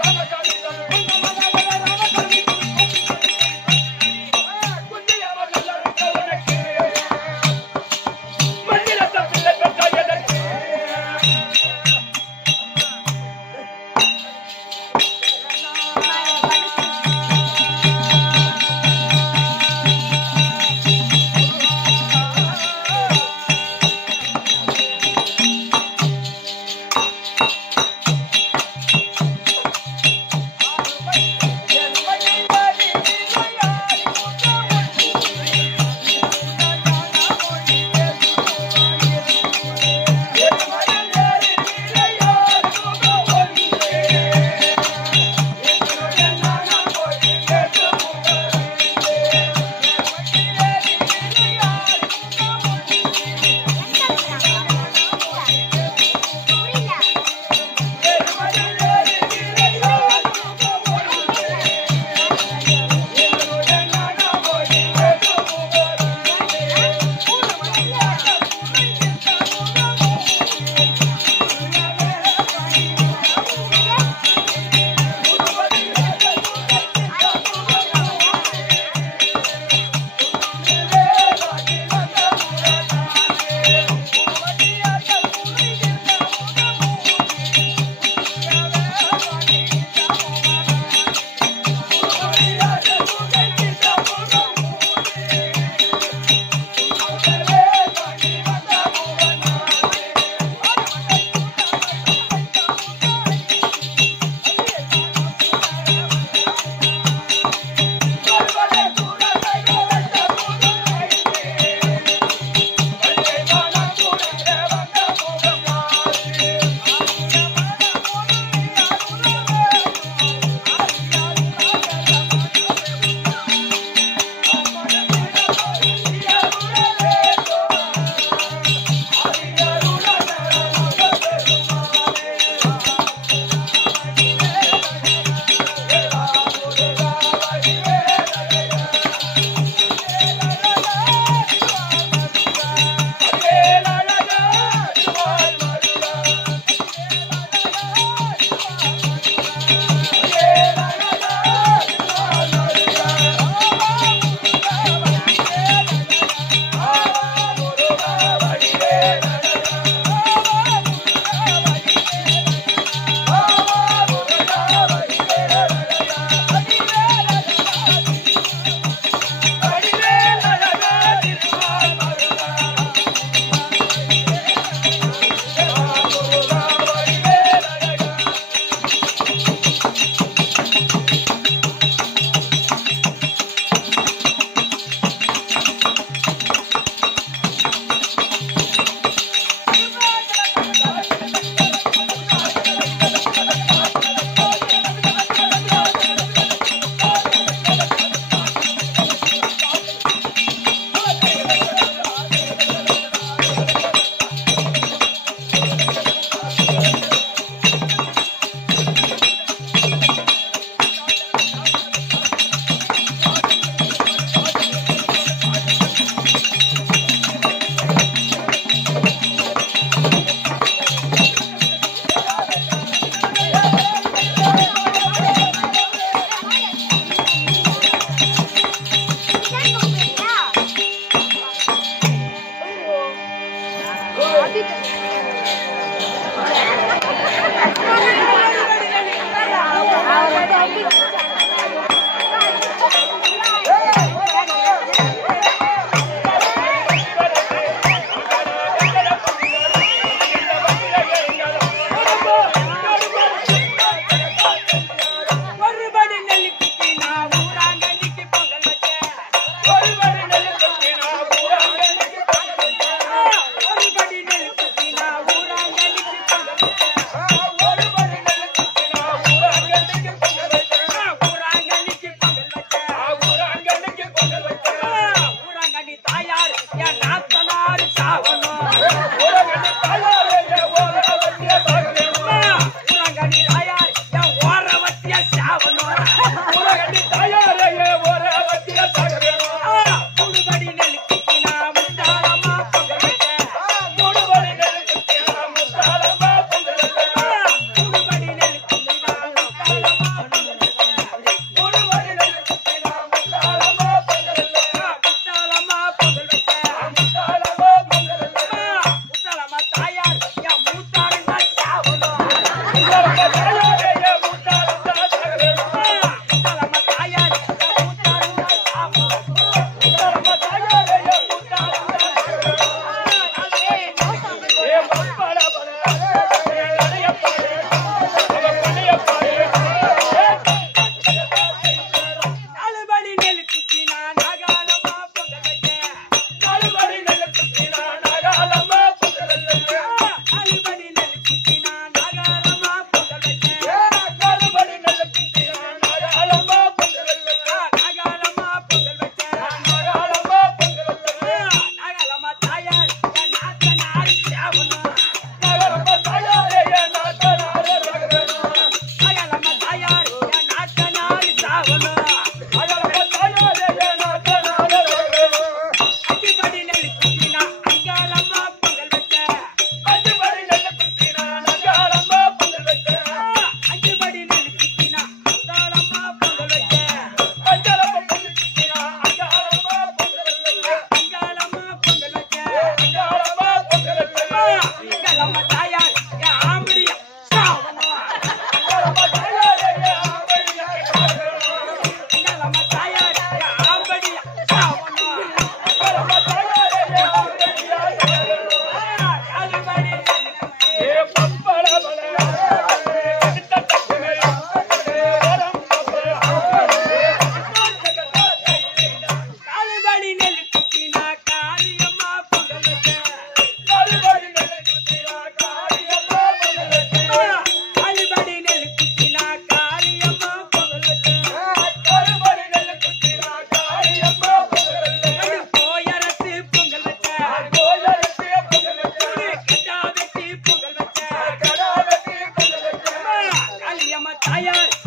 ராமசாமி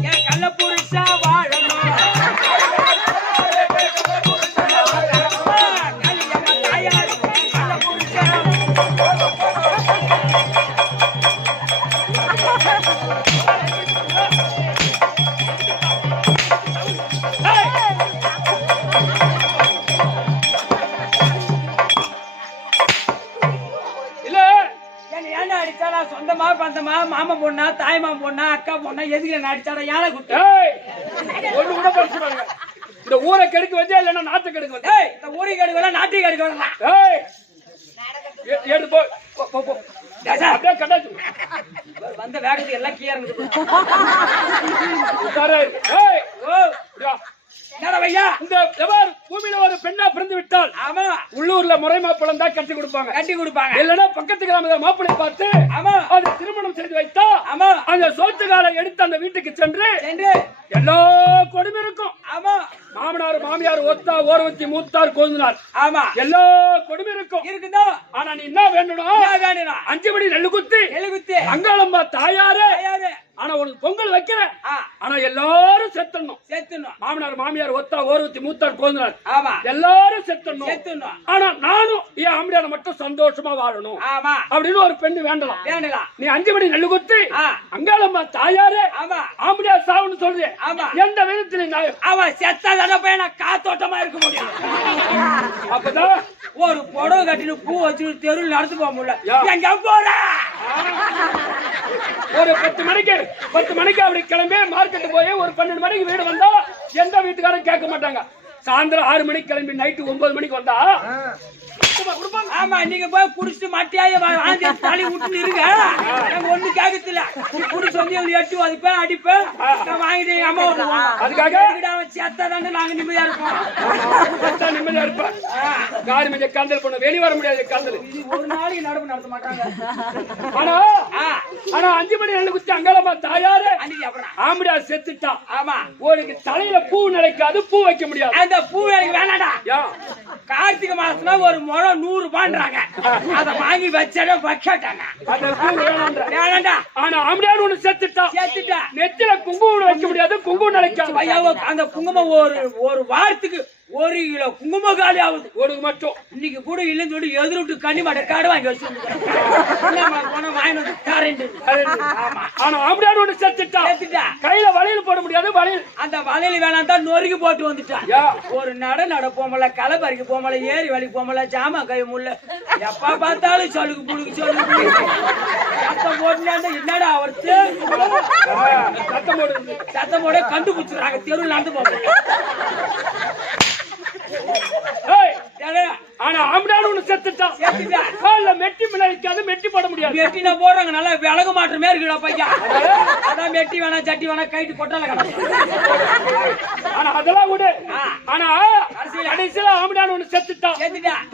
என் கள்ள புருஷா வாழணும் சொந்தமா பந்தமா மாமா பொண்ணா தாய் மாமா பொண்ணா அக்கா பொண்ணா எதுக்கு என்ன அடிச்சாரா யானை குட்டு ஒண்ணு கூட படிச்சுப்பாங்க இந்த ஊரை கெடுக்க வந்தே இல்லைன்னா நாட்டை கெடுக்க வந்தே இந்த ஊரை கெடுக்க வரலாம் நாட்டை கெடுக்க வரலாம் எடுத்து போ அப்படியே கட்டாச்சு வந்த வேகத்துக்கு எல்லாம் கீழே இந்த பூமியில ஒரு பெண்ணா பிறந்து விட்டால் ஆமா உள்ளூர்ல முறை மாப்பிளம் தான் கட்டி கொடுப்பாங்க இல்லன்னா பக்கத்து கிராம மாப்பிளை பார்த்து ஆமா அது திருமணம் செய்து வைத்தா ஆமா அந்த சோத்துக்காலை எடுத்து அந்த வீட்டுக்கு சென்று எல்லா கொடுமை இருக்கும் ஆமா மாமனார் மாமியார் ஒத்தா ஓரவத்தி மூத்தார் கோந்தினார் ஆமா எல்லா கொடுமை இருக்கும் இருக்குதா ஆனா நீ என்ன வேணும் 5 மணி நெல்லு குத்தி அங்காளம்மா தாயாரே ஆனா உனக்கு பொங்கல் வைக்கிறேன் ஆனா எல்லாரும் செத்தணும் மாமனார் மாமியார் ஒத்தா ஓரவத்தி மூத்தார் கோந்தினார் ஆமா எல்லாரும் செத்தணும் ஆனா நானும் என் ஆம்படியார மட்டும் சந்தோஷமா வாழணும் ஆமா அப்படின்னு ஒரு பெண்ணு வேண்டலாம் நீ 5 மணி நெல்லு குத்தி அங்காளம்மா தாயாரே ஆம்படியார் சாவுன்னு சொல்றேன் எந்த விதத்துல அவன் செத்தாதான பையனா காத்தோட்டமா இருக்க முடியும் அப்பதான் ஒரு புடவை கட்டிட்டு பூ வச்சு தெருவில் நடந்து போக முடியல எங்க போற ஒரு 10 மணிக்கு அப்படி கிளம்பி மார்க்கெட்டு போய் ஒரு 12 மணிக்கு வீடு வந்தா எந்த வீட்டுக்காரும் கேட்க மாட்டாங்க சாயந்தரம் 6 மணிக்கு கிளம்பி நைட்டு 9 மணிக்கு வந்தா ஆமா நீங்க போய் குடிச்சிட்டு மட்டியாய வாந்தி தலை விட்டு இருங்க ஒண்ணு கேட்கல குடிச்சு வந்து எட்டு வதிப்பேன் அடிப்பேன் வாங்கிட்டு அம்மா அதுக்காக சேர்த்தாதானே நாங்க நிம்மதியா இருப்போம் நிம்மதியா இருப்பேன் காரி மஞ்ச காந்தல் பண்ண வெளியே வர முடியாது காந்தல் ஒரு நாளைக்கு நடப்பு நடத்த மாட்டாங்க ஆனா 5 மணி நெல்லு குத்தி அங்காளம்மா தாயாரு ஆம்படியா செத்துட்டான் ஆமா உனக்கு தலையில பூ நிலைக்காது பூ வைக்க முடியாது அந்த பூ எனக்கு வேணாடா கார்த்திகை மாசம்னா ஒரு முழம் 100 ரூபான்றாங்க அத வாங்கி வச்சாலே வைக்கட்டாங்க வேணாண்டா ஆனா ஆம்படியார் ஒண்ணு செத்துட்டா நெத்தில குங்குமம் வைக்க முடியாது குங்குமம் நிலைக்காது அந்த குங்குமம் ஒரு வாரத்துக்கு 1 கிலோ குங்குமம் காலி ஆகுது ஒரு மட்டும் இன்னைக்கு கூட இல்லைன்னு சொல்லி எதிர்விட்டு கன்னிமாட காடு வாங்கி வச்சிருந்தேன் ஆனா ஆம்படியார் ஒண்ணு செத்துட்டா கையில வளையல் போட முடியாது வளையல் அந்த வளையல் வேணாம் தான் நொறுக்கி போட்டு வந்துட்டான் ஒரு நட போமல களை பறிக்க போமல ஏறி வலிக்கு போமல ஜாமா கை முள்ள எப்ப பார்த்தாலும் சொல்லுக்கு புழுக்கு சத்தம் போட்டு என்னடா அவருக்கு சத்தம் போட கண்டுபிடிச்சிடுறாங்க தெருவில் நடந்து போக ஆனா ஆம்படியார் ஒண்ணு செத்துட்டான் கால்ல மெட்டி மிளகாது மெட்டி போட முடியாது மெட்டினா போடுறாங்க நல்லா விலக மாற்றமே இருக்குடா பையா அதான் மெட்டி வேணா சட்டி வேணா கைட்டு கொட்டால ஆனா அதெல்லாம் விடு ஆனா கடைசியில ஆம்படியார் ஒண்ணு செத்துட்டான்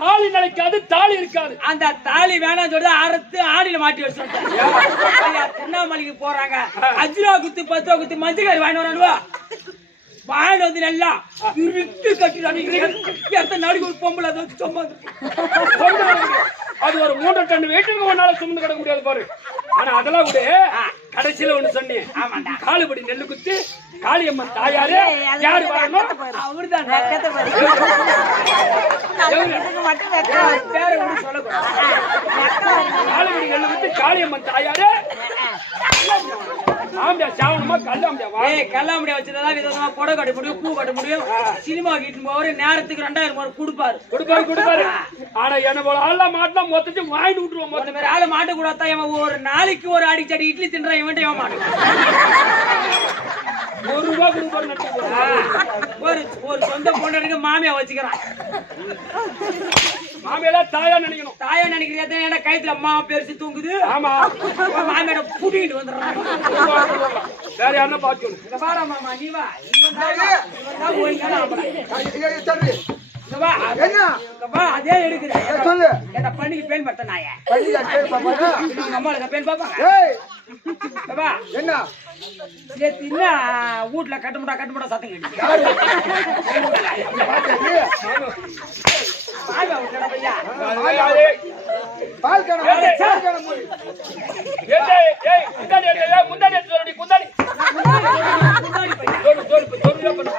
தாலி நிலைக்காது தாலி இருக்காது அந்த தாலி வேணாம் சொல்லி அறுத்து ஆடியில மாட்டி வச்சுட்டான் திருவண்ணாமலைக்கு போறாங்க 5 ரூபா குத்து 10 ரூபா குத்து மஞ்சள் காரி வாங்கி வரணுவா வாயில வந்து நல்லா இருட்டு கட்டிடாங்க நடுக்கு ஒரு பொம்பளை அதை வச்சு அது ஒரு 3 டன் வெயிட்டுக்கு ஒன்னால சுமந்து கிடக்க முடியாது பாரு ஆனா அதெல்லாம் விட கடைசியில ஒண்ணு சொன்னேன் காலுபடி நெல்லு குத்து காளியம்மன் தாயாரு யாரு வரணும் அவருதான் காலுபடி நெல்லு குத்து காளியம்மன் தாயாரு கல்லாமடியா வச்சுதான் விதமா புடவை கட்ட முடியும் பூ கட்ட முடியும் சினிமா கிட்டு போவாரு நேரத்துக்கு 2000 கொடுப்பாரு ஆனா என்ன போல ஆள மாட்டா மொத்தத்தையும் வாங்கிட்டு விட்டுருவோம் மொத்த பேர் ஆள மாட்ட கூடாதான் ஒரு நாளைக்கு ஒரு அடிச்சடி இட்லி தின்றான் இவன்ட்டு இவன் மாட்டான் 1 ரூபாய் கொடுப்பாரு ஒரு சொந்த பொண்ணு மாமியா வச்சுக்கிறான் மாமியெல்லாம் தாயா நினைக்கணும் தாயா நினைக்கிறேன் ஏன்னா கைத்துல அம்மா பெருசு தூங்குது ஆமா மாமியோட புடிக்கிட்டு வந்துடுறாங்க வேற யாருன்னா பாக்கணும் பாரா மாமா நீ வா அதே எடுக்கிறேன் சொல்லு என்ன பண்ணிக்கு பேன் பட்ட நாய அம்மாளுக்கு பேன் பாப்பாங்க என்ன வீட்டுல கட்டுமுடா சத்தம் கேட்டு பால் முன்னாடி பையன். சொல்லு சொல்லு இப்ப சொல்லுடா பண்ணு.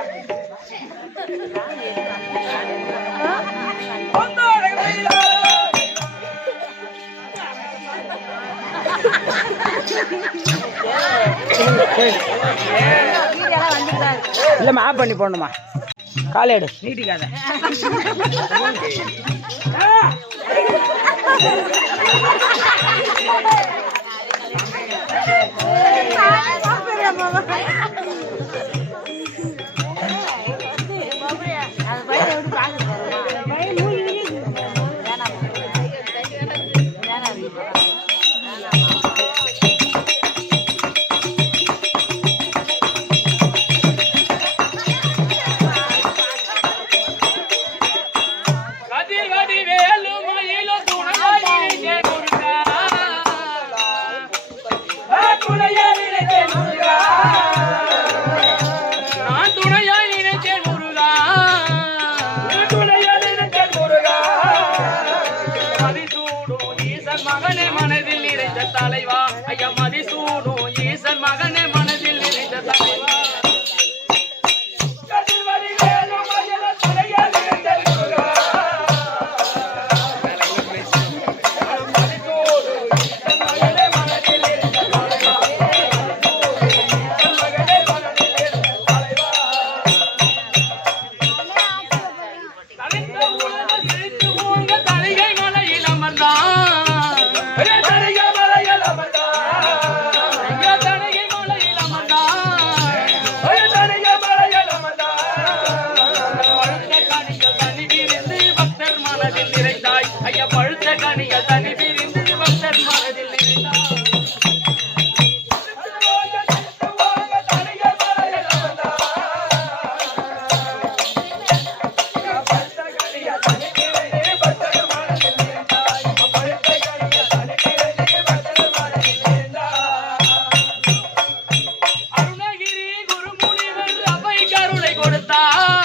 இல்லம்மா ஆஃப் பண்ணி போடணுமா காலேடு நீட்டிக்காத மகனே மனதில் நிறைந்த தலைவா ஐயா மதிசூடும் ஈசன் மகனே மனதில் நிறைந்த தலைவா தலைகை மலையில் அமர்ந்தான் ஐயா பழுத்த கனிகள் தனி பிரிந்து பக்தர் மனதில் அருணகிரி குருமுனிவர் அபை கருணை கொடுத்தார்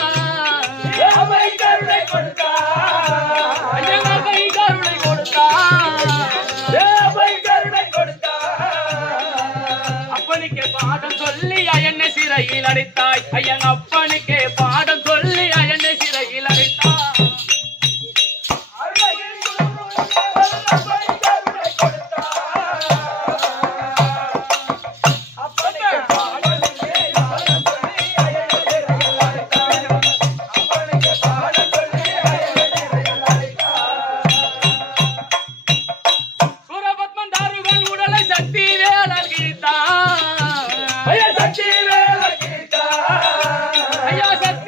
அப்பனுக்கே பாடம் சொல்லி அயனை சிறையில் அடைத்தாய் ஐயன் அப்பனுக்கே பாடம் சொல்லி அயனை சிறையில் அடைத்தாய் சூரபத்மன் தாருகள் உடலை சக்தி வேலர் கீதா ஐயா சக்தி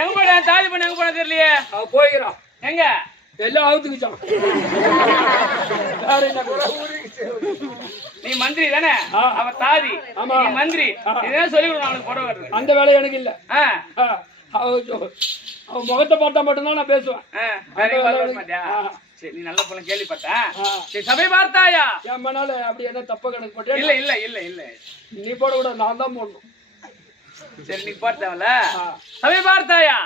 எங்க போட தாலி பண்ண எங்க போன தெரியலையே. அவ போய்கிறான் எங்க எல்லாம் அவுத்துக்கிச்சான். வேற என்ன நீ மந்திரி தானே? அவ தாதி. நீ மந்திரி. இதெல்லாம் சொல்லி கொடுங்க அவனுக்கு புடவை வருது. அந்த வேலை எனக்கு இல்ல. அவ முகத்தை பார்த்தா மட்டும்தான் நான் பேசுவேன். சரி, நீ நல்ல பொண்ணு கேள்விப்பட்டேன். சரி, சபை பார்த்தாயா? என் மனால அப்படி என்ன தப்ப கணக்கு போட்டு இல்ல இல்ல இல்ல இல்ல நீ போட கூட நான் தான் போடணும். சரி, நீ போட்டவல சபை பார்த்தாயா?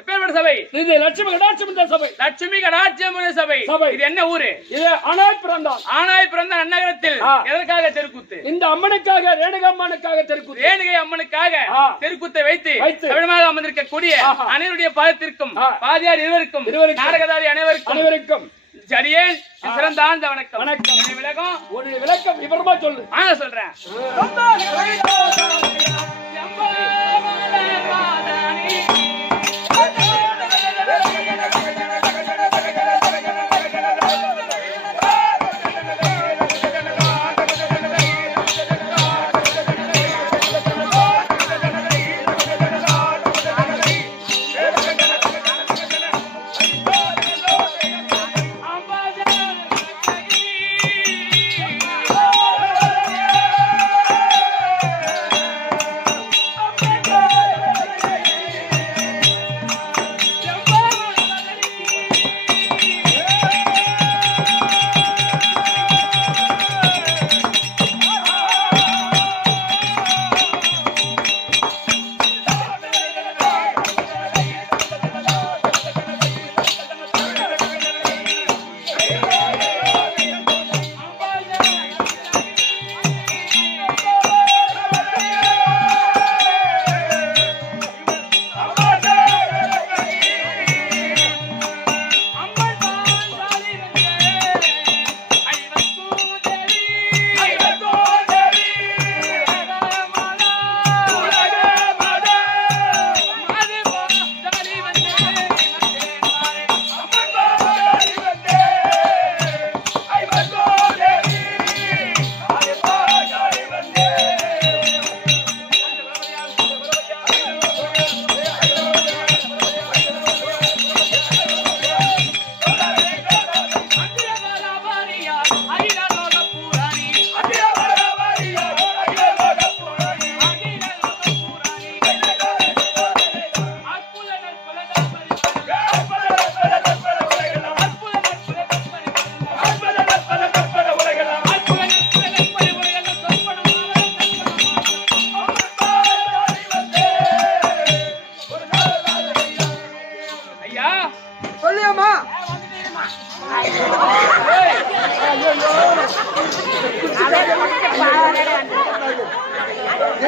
எப்பேற்பட்ட சபை இது? லட்சுமி கடாட்சம் சபை. லட்சுமி கடாட்சம் சபை. இது என்ன ஊரு? இது ஆனாய் பிறந்தான். ஆனாய் பிறந்த அன்னகரத்தில் எதற்காக தெருக்கூத்து? இந்த அம்மனுக்காக, ரேணுகா அம்மனுக்காக தெருக்கூத்து. ரேணுகை அம்மனுக்காக தெருக்கூத்தை வைத்து தமிழமாக அமர்ந்திருக்கக்கூடிய அனைவருடைய பாதத்திற்கும் பாதியார் இருவருக்கும் நாடகதாரி அனைவருக்கும் சரியே சிறந்த ஆழ்ந்த வணக்கம். வணக்கம். விளக்கம் ஒரு விளக்கம் விவரமா சொல்லு. சொல்றேன்.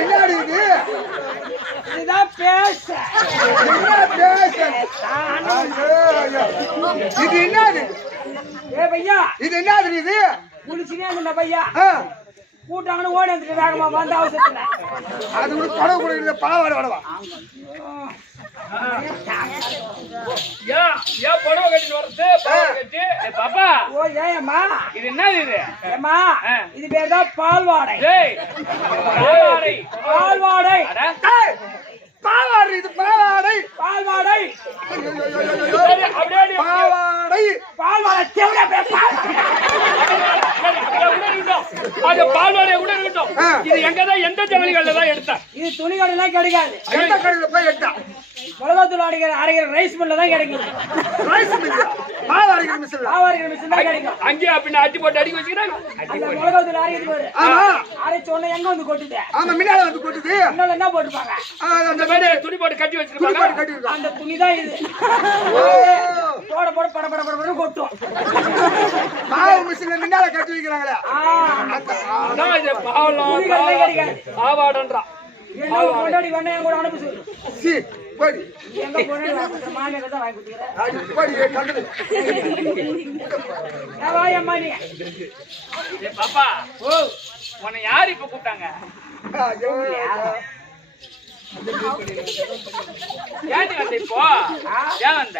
என்னடி இது? இதுதான் பேச. என்ன பேச? இது என்னது? ஏ பையா, இது என்னது இது? குளிச்சுனே இருந்த பையா கூட்டாங்கன்னு ஓடி வந்துட்டு வேகமா வந்த அவசரத்துல அது ஒரு படவை கொடுக்குற பாவாடை வடவா? ஏன் படவை கட்டிட்டு வரது? கட்டி பாப்பா. ஓ ஏம்மா, இது என்னது இது? ஏம்மா, இது பேர் தான் பால்வாடை. பால்வாடை பால்வாடை பாவாடை. இது பாவாடை பால்வாடை அப்படியே பாவாடை பால்வாடை தேவடா பேசா. அது பால்வாடை கூட இருக்கட்டும். இது எங்கதான் எந்த ஜவுளிகள்ல தான் எடுத்தா? இது துணி கடைலாம் கிடைக்காது. எந்த கடையில போய் எடுத்தா? மிளகாத்தூள் அரைக்கிற ரைஸ் மில்ல தான் கிடைக்கும். ரைஸ் மில் பாவாடை மிஷின். பாவாடை மிஷின் தான் கிடைக்கும். அங்கேயே அப்படின்னா அட்டி போட்டு அடிக்க வச்சுக்கிறாங்க. அந்த மிளகாத்தூள் அரைக்கிறது பாரு. ஆமா, அரைச்ச உடனே எங்க வந்து கொட்டுது? ஆமா, மின்னால வந்து கொட்டுது. இன்னொரு என்ன போட்டுப்பாங்க? அந்த மாதிரி துணி போட்டு கட்டி வச்சிருப்பாங்க. அந்த துணி தான் இது. போட போட பட பட பட கொட்டும். மாவு மிஷின்ல மின்னால கட்டி வைக்கிறாங்களே. அதான் இது பாவாடன்றா. கொண்டாடி வேணா என் கூட அனுப்பி சொல்லு. சி போடி. எங்க போனா மாமியார் தான் வாங்கி கொடுத்துக்கிறேன். அது போடி கண்டது. வாயம்மா நீ. பாப்பா, ஓ உன்னை யார் இப்ப கூப்பிட்டாங்க? ஏன் வந்த இப்போ? ஏன் வந்த?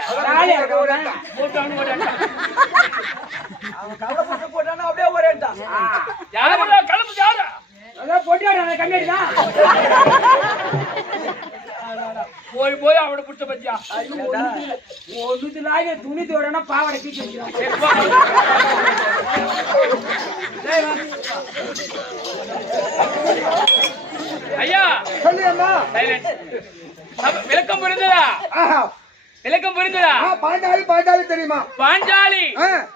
அவன் கவலை போட்டானா அப்படியே ஒரேட்டான். யார் குடிச்ச பத்தியா ஒண்ணுத்துல துணி தோடனா பாவாடை கீச்சு வைக்கிறான். ஐயா சொல்லுங்கம்மா. விளக்கம் புரிந்ததா? ஆஹா. விளக்கம் புரிந்ததா? பாண்டாளி பாண்டாளி தெரியுமா? பாஞ்சாலி,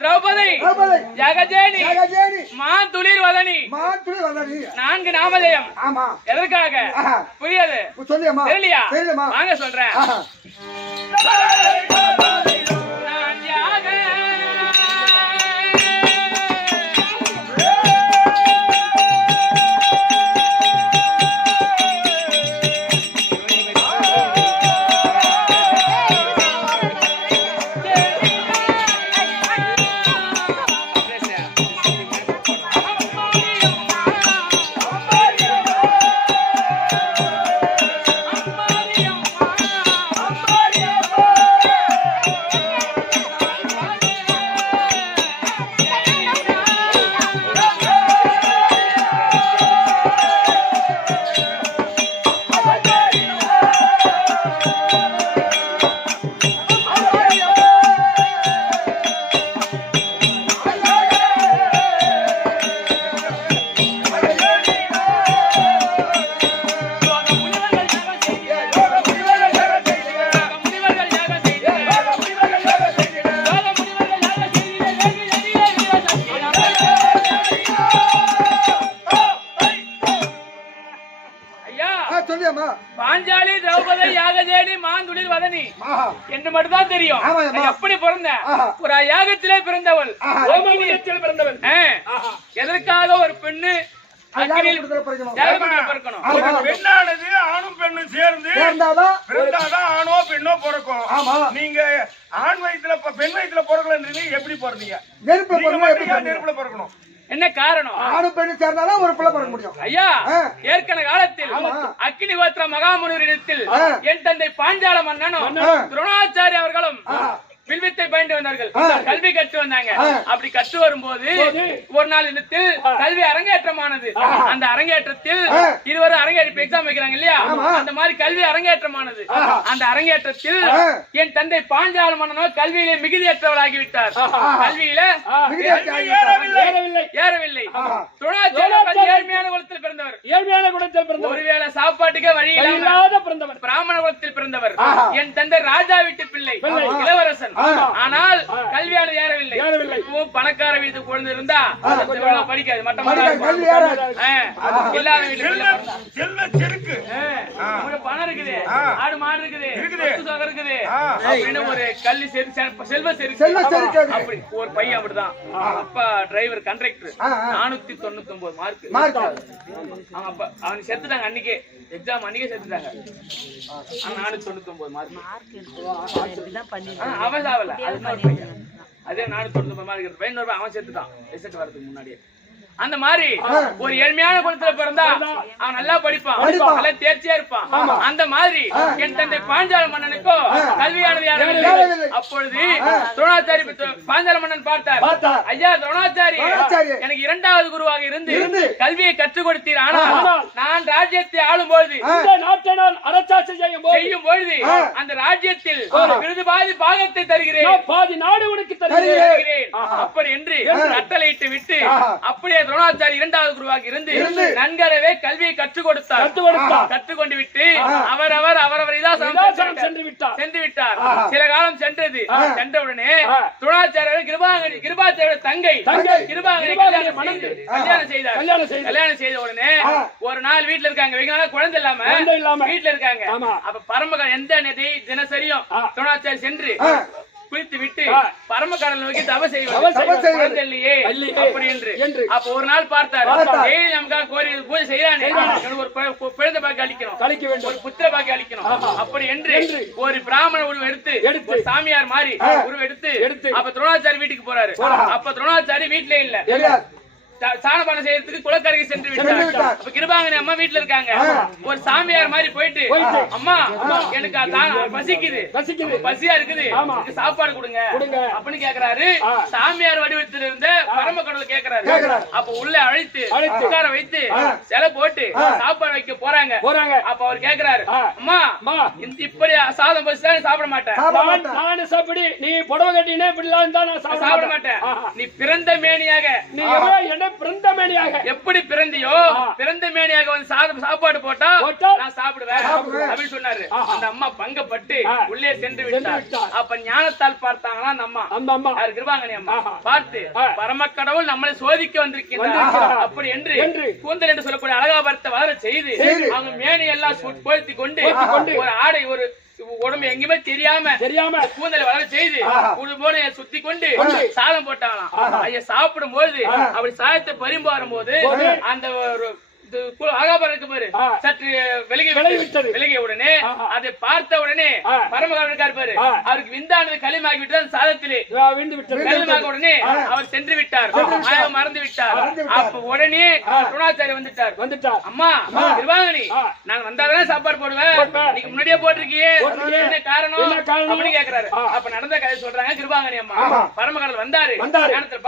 திரௌபதி, திரௌபதி, ஜெகஜேனி, ஜெகஜேனி, மாதுளிர் வதனி, மாத்துளி வதனி. 4 நாமதேயம். ஆமா. எதற்காக? ஆஹா. புரியாது. சொல்லியம்மா. தெரியலையா? தெரியலம்மா. வாங்க சொல்றேன். ஆஹா. நான் யாக சொல்லியம்மா. பாஞ்சாலி, திரௌபதி, யாகஜேனி, மாந்துளிர் வதனி ஆஹா. என்று மட்டும்தான் தெரியும். ஆமா, ஆமா. நான் எப்படி பிறந்தேன்? ஆஹா. ஒரு யாகத்திலே பிறந்தவள். ஆஹா. ஓமகுண்டத்தில் பிறந்தவன். எதற்காக ஒரு பெண்ணு அக்கினியில் பிறக்கணும். யாகத்தில் பிறக்கணும்? ஆமா. பெண்ணானது ஆணும் பெண்ணும் சேர்ந்து சேர்ந்தாதான் பிறந்தாதான் ஆணோ பெண்ணோ பிறக்கும். ஆமா. நீங்க ஆண் வயித்துல பெண் வயித்துல பிறக்கலன்றீங்க, எப்படி பிறந்தீங்க? நெருப்புல நீங்க பிறந்தா எப்படி மட்டும் ஏன் பிறந்தீங்க? நெருப்புல பிறக்கணும்? என்ன காரணம்? ஆணும் பெண்ணு சேர்ந்தாதான் ஒரு பிள்ளை பிறக்க முடியும். ஐயா, ஆ. ஏற்கனவே காலத்தில் ஆமா. அக்கினிஹோத்திர மகாமுனிவரிடத்தில் ஆ. என் தந்தை பாஞ்சால மன்னனும் ஆ. துரோணாச்சாரி அவர்களும் ஆ. வில்வித்தை பயின்று வந்தார்கள். ஆ. கல்வி கற்று வந்தாங்க. ஆ. அப்படி கற்று வரும்போது ஒரு நாள் இடத்தில் கல்வி அரங்கேற்றமானது. அந்த அரங்கேற்றத்தில் ஆ. இருவரும் அரங்கேற்ற எக்ஸாம் வைக்கிறாங்க இல்லையா? ஆமா. அந்த மாதிரி கல்வி அரங்கேற்றமானது. அந்த அரங்கேற்றத்தில் ஆ. என் தந்தை பாஞ்சால மன்னனோ கல்வியிலே மிகுதியற்றவராகிவிட்டார். கல்வியில ஏறவில்லை. துரோணாச்சாரி ஏழ்மையான குலத்தில் பிறந்தவர். ஏழ்மையான குணத்தில் பிறந்தவர். ஒருவேளை சாப்பாட்டுக்கே வழி இல்லாத பிறந்தவர். பிராமண குலத்தில் பிறந்தவர். ஆஹா. என் தந்தை ராஜா வீட்டு பிள்ளை, இளவரசன். ஆனால் கல்வியானது ஏறவில்லை. ஏறவில்லை. இப்பவும் பணக்கார வீட்டு குழந்தை இருந்தா படிக்காது. கல்வி ஏறாது. இல்லாத வீட்டு பிள்ளை பிறந்தா. செல்வ செருக்கு. உங்களுக்கு பணம் இருக்குது, ஆடு மாடு இருக்குது, இருக்குது. சொத்து சுகம் இருக்குது அப்படின்னு ஒரு கல்வி செல்வ செல்வ செருக்கு செருக்கு. அப்படி ஒரு பையன் அப்படிதான். அப்பா டிரைவர் கண்டக்டர், 499 மார்க். மார்க். அவங்க அப்பா அவனுக்கு செத்துட்டாங்க அன்னைக்கே, எக்ஸாம் அன்னைக்கே செத்துட்டாங்க. 499 மார்க். அவன் சாவல, அது இன்னொரு பையன். அதே 499 மார்க் எடுத்த பையன் அவன் செத்துட்டான் ரிசல்ட் வரதுக்கு முன்னாடியே. அந்த மாதிரி ஒரு ஏழ்மையான குலத்துல பிறந்தா அவன் நல்லா படிப்பான், நல்லா தேர்ச்சியா இருப்பான். அந்த மாதிரி என் தந்தை பாஞ்சால மன்னனுக்கோ கல்வியானது யாரும். அப்பொழுது துரோணாச்சாரி பாஞ்சால மன்னன் பார்த்தார். ஐயா துரோணாச்சாரி, எனக்கு 2வது குருவாக இருந்து கல்வியை கற்றுக் கொடுத்தீர். ஆனால் நான் ராஜ்யத்தை ஆளும் பொழுது, நாட்டை நான் அரசாட்சி செய்யும் பொழுது அந்த ராஜ்யத்தில் விருது பாதி பாகத்தை தருகிறேன், பாதி நாடு உனக்கு தருகிறேன் அப்படி என்று கட்டளையிட்டு விட்டு அப்படியே துரோணாச்சாரி 2வது குருவாக இருந்து நன்கரவே கல்வியை கற்றுக் கொடுத்தார். கற்றுக்கொண்டு விட்டு அவரவர் சென்று விட்டார். சில காலம் சென்றது. சென்றவுடனே துரோணாச்சாரியர் கிருபாச்சாரிய தங்கை கிருபாங்கனை கல்யாணம் செய்தார். கல்யாணம் செய்த உடனே ஒரு நாள் வீட்டுல இருக்காங்க, குழந்தை இல்லாம வீட்டுல இருக்காங்க. அப்ப பரமகால எந்த நதி தினசரியும் துரோணாச்சாரி சென்று குளித்து விட்டு பரமக்கடல் நோக்கி தவ செய்வார். இல்லையே அப்படி என்று. அப்ப ஒரு நாள் பார்த்தார், நமக்காக கோரி பூஜை செய்யறானே, ஒரு பிறந்த பாக்கி அளிக்கணும், ஒரு புத்திர பாக்கி அளிக்கணும் அப்படி என்று ஒரு பிராமண உருவம் எடுத்து ஒரு சாமியார் மாதிரி உருவம் எடுத்து அப்ப துரோணாச்சாரி வீட்டுக்கு போறாரு. அப்ப துரோணாச்சாரி வீட்டுல இல்ல, சாணபானம் செய்யறதுக்கு குளக்கரைக்கு சென்று விட்டார். அப்ப கிருபாங்கனி அம்மா வீட்டுல இருக்காங்க. ஒரு சாமியார் மாதிரி போயிட்டு அம்மா எனக்கு பசிக்குது பசியா இருக்குது சாப்பாடு கொடுங்க அப்படின்னு கேக்குறாரு. சாமியார் வடிவத்தில் இருந்த பரமக்கடவுள் கேக்குறாரு. அப்ப உள்ள அழைத்து உட்கார வைத்து சிலை போட்டு சாப்பாடு வைக்க போறாங்க. அப்ப அவர் கேக்குறாரு, அம்மா இப்படி சாதம் பசி சாப்பிட மாட்டேன். நானும் சாப்பிடு, நீ புடவை கட்டினே இப்படிலாம் தான் நான் சாப்பிட மாட்டேன். நீ பிறந்த மேனியாக, நீ என்ன பிறந்த மேனியாக எப்படி பிறந்தியோ பிறந்த மேனியாக வந்து சாப்பாடு போட்டா நான் சாப்பிடுவேன் அப்படின்னு சொன்னாரு. அந்த அம்மா பங்கப்பட்டு உள்ளே சென்று விட்டார். அப்ப ஞானத்தால் பார்த்தாங்களா அந்த அம்மா யாரு கிருபாங்கனி அம்மா பார்த்து பரமக்கடவுள் நம்மளை சோதிக்க வந்திருக்கிறார் அப்படி என்று கூந்தல் என்று சொல்லக்கூடிய அழகாபரத்தை வளர செய்து அவங்க மேனி எல்லாம் பொருத்தி கொண்டு ஒரு ஆடை ஒரு உடம்பு எங்கேயுமே தெரியாம கூந்தலை வளர செய்து போல சுத்தி கொண்டு சாதம் போட்டாங்களாம். ஐயா சாப்பிடும் போது அப்படி சாதத்தை பரிமாறும் போது அந்த ஒரு ஆகாபரம் பாரு சற்று விலகிய உடனே அதை பார்த்த உடனே பரமகாரன் இருப்பாரு. அவருக்கு விந்தானது களிமாகி விட்டு சாதத்திலே களிமாக உடனே அவர் சென்று விட்டார், மறந்து விட்டார். அப்ப உடனே துரோணாச்சாரி வந்துட்டார். அம்மா கிருபாங்கனி நான் வந்தாதான் சாப்பாடு போடுவேன், நீங்க முன்னாடியே போட்டிருக்கியே என்ன காரணம் அப்படின்னு கேக்குறாரு. அப்ப நடந்த கதை சொல்றாங்க. கிருபாங்கனி அம்மா பரமகாரன் வந்தாரு,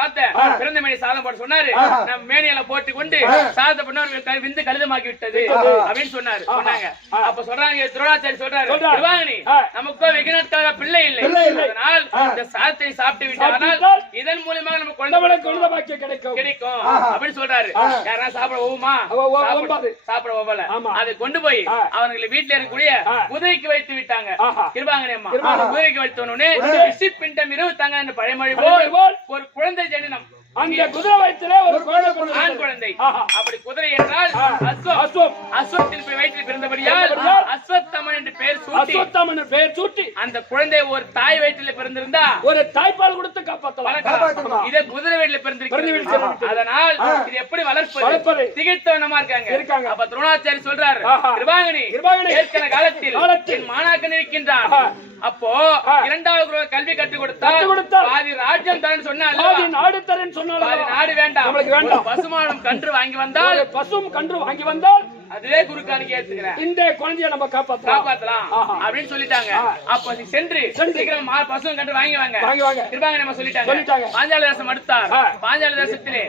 பார்த்தேன் பிறந்த மேனி சாதம் போட சொன்னாரு. நான் மேனியெல்லாம் போட்டு கொண்டு சாதத்தை பண்ண விந்து கழுதமாக்கி விட்டது அப்படின்னு சொன்னாங்க. அப்ப சொல்றாங்க துரோணாச்சாரி சொல்றாரு, கிருபாங்கனி நமக்கு வெகு நாட்களாக பிள்ளை இல்லை, அதனால் இந்த சாதத்தை சாப்பிட்டு விட்டால் இதன் மூலமா நம்ம குழந்தை பாக்கியம் கிடைக்கும் அப்படின்னு சொல்றாரு. யாரா சாப்பிட ஓமா சாப்பிட ஓவல அதை கொண்டு போய் அவங்களை வீட்டுல இருக்கக்கூடிய குதிரைக்கு வைத்து விட்டாங்க. கிருபாங்கனி அம்மா குதிரைக்கு வைத்த உடனே பிண்டம் இரவு தாங்க அந்த பழைமொழி போல் ஒரு குழந்தை ஜனனம். அந்த குதிரை வயிற்றிலே ஒரு ஆண் குழந்தை. அப்படி குதிரை என்றால் அஸ்வத்தின் வயிற்றில் பிறந்தபடியால் அஸ்வத்தாமன் என்று பெயர் சூட்டி அந்த குழந்தை ஒரு தாய் வயிற்றில் பிறந்திருந்தா ஒரு தாய்ப்பால் கொடுத்து காப்பாற்றலாம். இதே குதிரை வயிற்றில் பிறந்திருக்கிறது. அதனால் இது எப்படி வளர்ப்பது திகைத்தவனமா இருக்காங்க. அப்ப துரோணாச்சாரி சொல்றாரு, கிருபாங்கனி ஏற்கனவே காலத்தில் மாணாக்கன் இருக்கின்றான். அப்போ இரண்டாவது கல்வி கற்றுக் கொடுத்தா பாதி ராஜ்யம் தரேன்னு சொன்னால நாடு வேண்டாம், பசுமானம் கன்று வாங்கி வந்தால் பசும் கன்று வாங்கி வந்தால் அதுவே குருக்கானுக்கு ஏத்துக்கிறேன், இந்த குழந்தைய நம்ம காப்பாத்தலாம் அப்படின்னு சொல்லிட்டாங்க. அப்ப சென்று சீக்கிரம் பசும் கன்று வாங்கி வாங்க கிருபாங்கனி நம்ம சொல்லிட்டாங்க. பாஞ்சால தேசம் அடுத்தார். பாஞ்சால தேசத்திலே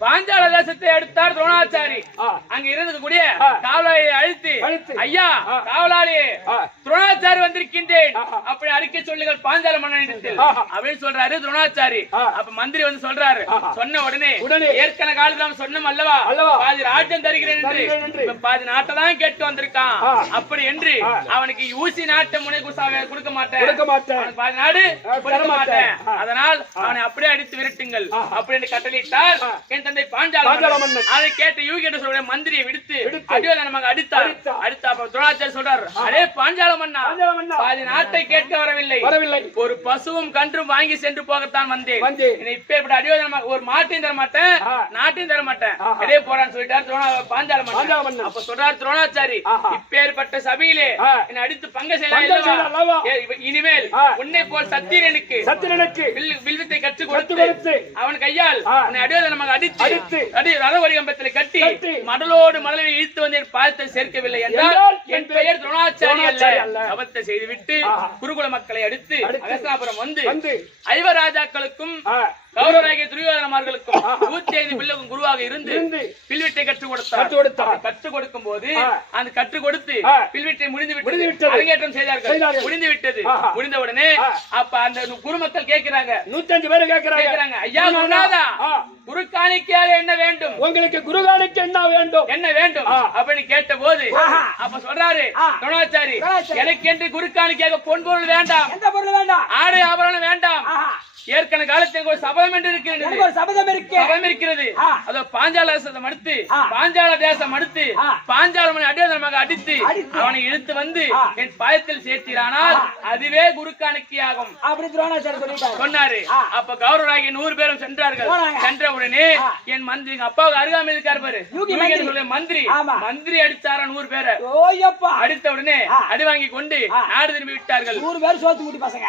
பாஞ்சால தேசத்தை எடுத்தார் துரோணாச்சாரி. அங்க இருக்கக்கூடிய காவலாளியை அழைத்து, ஐயா காவலாளி துரோணாச்சாரி வந்திருக்கின்றேன் அப்படி அறிக்கை சொல்லுங்கள் பாஞ்சால மன்னனிடத்தில் அப்படின்னு சொல்றாரு துரோணாச்சாரி. அப்ப மந்திரி வந்து சொல்றாரு. சொன்ன உடனே ஏற்கனவே காலத்துல சொன்னோம் அல்லவா பாதி ராஜ்யம் தருகிறேன் என்று, பாதி நாட்டை தான் கேட்டு வந்திருக்கான். அப்படி என்று அவனுக்கு ஊசி நாட்டை முனை கொடுக்க மாட்டேன், பாதி நாடு கொடுக்க மாட்டேன், அதனால் அவனை அப்படியே அடித்து விரட்டுங்கள் அப்படின்னு கட்டளையிட்டார் என் தந்தை பாஞ்சால மன்னன். அதை கேட்ட யூகி என்று சொல்ற மந்திரியை விடுத்து அடியோதனமாக அடித்தார். அப்ப துரோணாச்சாரி சொல்றார், அதே பாஞ்சால மன்னா பாதி நாட்டை கேட்க வரவில்லை, ஒரு பசுவும் கன்றும் வாங்கி சென்று போகத்தான் வந்தேன். இப்ப அடியோதனமாக ஒரு மாட்டையும் தர மாட்டேன், நாட்டையும் தர மாட்டேன், இதே போறான்னு சொல்லிட்டார் பாஞ்சால மன்னன். அப்ப சொல்றார் துரோணாச்சாரி, இப்பேற்பட்ட சபையிலே என்னை அடித்து பங்க செய்யலாம், இனிமேல் உன்னை போல் சத்திரனுக்கு வில்வித்தை கற்றுக் கொடுத்து அவன் கையால் உன்னை அடியோதனமாக அடித்து ரதவரிகம்பத்தில் கட்டி மடலோடு மடலை இழுத்து வந்து என் பாதத்தை சேர்க்கவில்லை என்றால் என் பெயர் துரோணாச்சாரி அல்ல. அபத்தை செய்துவிட்டு குருகுல மக்களை அடுத்து அகஸ்தாபுரம் வந்து ஐவராஜாக்களுக்கும் கௌரவராகிய துரியோதனமார்களுக்கும் 105 பிள்ளைக்கும் குருவாக இருந்து பில்வித்தை கற்றுக் கொடுத்தார். கற்றுக் கொடுக்கும் போது அந்த கற்றுக் கொடுத்து பில்வித்தை முடிந்து அரங்கேற்றம் செய்தார்கள். முடிந்து விட்டது. முடிந்த உடனே அப்ப அந்த குருமக்கள் கேட்கிறாங்க, 105 பேர் கேட்கிறாங்க, ஐயா குருநாதா குரு காணிக்கையாக என்ன வேண்டும், உங்களுக்கு குரு காணிக்கை என்ன வேண்டும் அப்படின்னு கேட்ட போது அப்ப சொல்றாரு துரோணாச்சாரி, எனக்கு என்று குரு காணிக்கையாக பொன் பொருள் வேண்டாம், எந்த பொருள் வேண்டாம், ஆடை ஆபரணம் வேண்டாம், ஏற்கனவே காலத்தில் ஒரு சபதம் என்று இருக்கிறது. அதோ பாஞ்சால தேசம் அடுத்து பாஞ்சால மணி அடியோதனமாக அடித்து அவனை இழுத்து வந்து என் பாயத்தில் சேர்த்தீரானால் அதுவே குரு காணிக்கையாகும் சொன்னாரு. அப்ப கௌரவராகிய 100 பேரும் சென்றார்கள். சென்ற உடனே என் மந்திரி அப்பாவுக்கு அருகாமல் இருக்காரு பாரு மந்திரி அடிச்சாரா 100 பேரை அடியப்பா அடித்த உடனே அடி வாங்கி கொண்டு நாடு திரும்பி விட்டார்கள். 100 பேர் சோத்து முடி பசங்க.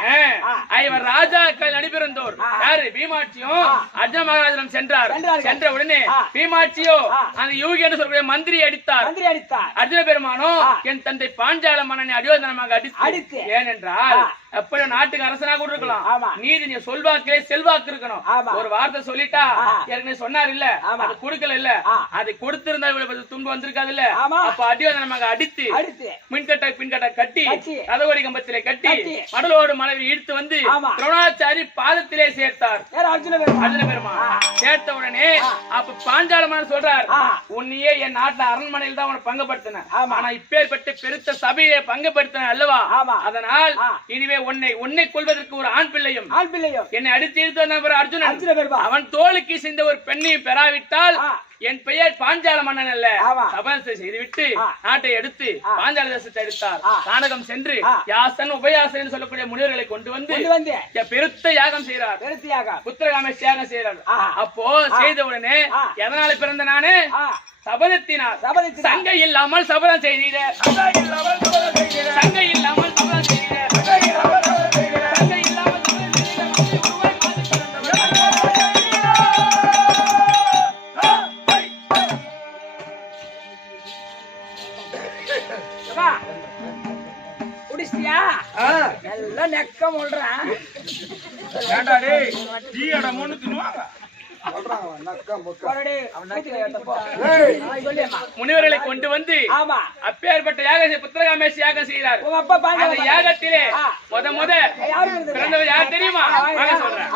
இவர் ராஜாக்கள் நடிபிறந்தோர் யாரு? பீமாட்சியும் அர்ஜுன மகாராஜனும் சென்றார். சென்ற உடனே பீமாட்சியோ அந்த யூகி என்று சொல்லக்கூடிய மந்திரி அடித்தார். அர்ஜுன பெருமானோ என் தந்தை பாஞ்சால மன்னனை அடியோதனமாக அடித்து. ஏனென்றால் எப்படி நாட்டுக்கு அரசனாக கூட இருக்கலாம், நீதி நீ சொல்வாக்கிலே செல்வாக்கு இருக்கணும். ஒரு வார்த்தை சொல்லிட்டா ஏற்கனவே சொன்னார் இல்ல, அது கொடுக்கல இல்ல, அது கொடுத்திருந்தா இவ்வளவு துன்பம் வந்திருக்காது இல்ல. அப்ப அடியோதனமாக அடித்து மின்கட்ட பின்கட்ட கட்டி கதவடி கம்பத்திலே கட்டி மடலோடு மனைவி இழுத்து வந்து துரோணாச்சாரி பாதத்திலே சேர்த்தார் அர்ஜுன பெருமான். சேர்த்த உடனே அப்ப பாஞ்சாலமான சொல்றார், உன்னையே என் நாட்டுல அரண்மனையில் தான் உன்னை பங்குபடுத்தின, ஆனா இப்பேற்பட்ட பெருத்த சபையை பங்குபடுத்தின அல்லவா, அதனால் இனிமே உன்னை கொள்வதற்கு ஒரு ஆண் பிள்ளையும் என்னை அடித்து இழுத்து வந்த அர்ஜுனன் அவன் தோளுக்கு செய்த ஒரு பெண்ணையும் பெறாவிட்டால் என் பெயர் பாஞ்சால மன்னன் அல்ல. சபதத்தை செய்துவிட்டு நாட்டை எடுத்து பாஞ்சால தேசத்தை எடுத்தார். கானகம் சென்று யாசன் உபயாசன் என்று சொல்லக்கூடிய முனிவர்களை கொண்டு வந்து பெருத்த யாகம் செய்கிறார். புத்திரகாமேஷ் யாகம் செய்கிறார். அப்போ செய்த உடனே எதனால பிறந்த நானு? சபதத்தினார். சங்கை இல்லாமல் சபதம் செய்தீர, சங்கை இல்லாமல் சபதம் செய்தீர, சங்கை இல்லாமல் சபதம் செய்தீர. எல்லாம் நெக்க முல்றான். முனிவர்களை கொண்டு வந்து அப்பேற்பட்ட யாகம் புத்திரகாமேஷ் யாகம் செய்கிறார். அந்த யாகத்திலே முத பிறந்தவர் யார் தெரியுமா? சொல்றேன்.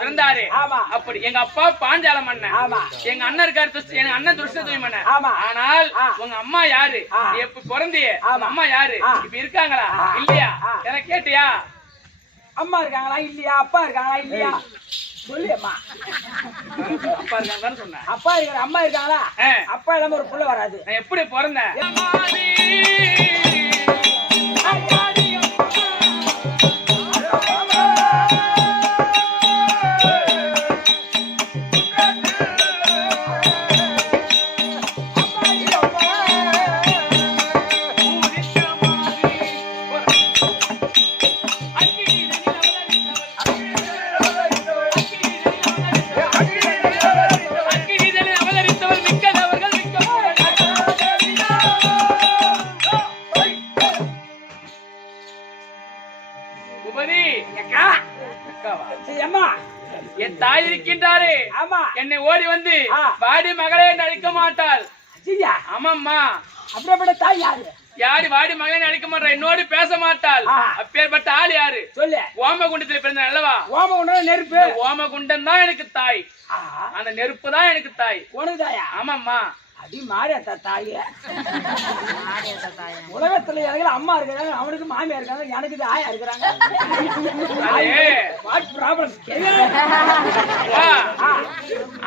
பிறந்தாரு. அப்படி எங்க அப்பா பாஞ்சால மன்னன், எங்க அண்ணன் இருக்காரு, எங்க அண்ணன் துஷ்டதுய்மன். ஆனால் உங்க அம்மா யாரு? எப்ப பிறந்தியே அம்மா யாரு? இப்ப இருக்காங்களா இல்லையா? எனக்கு கேட்டியா? அம்மா இருக்காங்களா இல்லையா? அப்பா இருக்காங்களா இல்லையா? சொல்லியம்மா. அப்பா இருக்காங்கன்னு சொன்னேன். அப்பா இருக்காரு, அம்மா இருக்காங்களா? அப்பா இல்லாம ஒரு புள்ள வராது. நான் எப்படி பிறந்தேன்? என் தாய் இருக்கின்றாரே, என்னை ஓடி வந்து வாடி மகளே அழைக்க மாட்டாள். ஆமாம்மா. அப்படிப்பட்ட தாய் யாரு? யாரு வாடி மகனை அழைக்க மாட்டா, என்னோடு பேச மாட்டாள். அப்பேற்பட்ட ஆள் யாரு? சொல்லு. ஓமகுண்டத்தில் பிறந்த அல்லவா? ஓமகுண்டம் நெருப்பு. ஓமகுண்டம் தான் எனக்கு தாய். அந்த நெருப்பு தான் எனக்கு தாய். உனக்கு தாயா? ஆமாம்மா. அடி மாரியாத்தா தாய. உலகத்துல யாரும் அம்மா இருக்கிறாங்க, அவனுக்கு மாமியா இருக்காங்க, எனக்கு ஆயா இருக்கிறாங்க.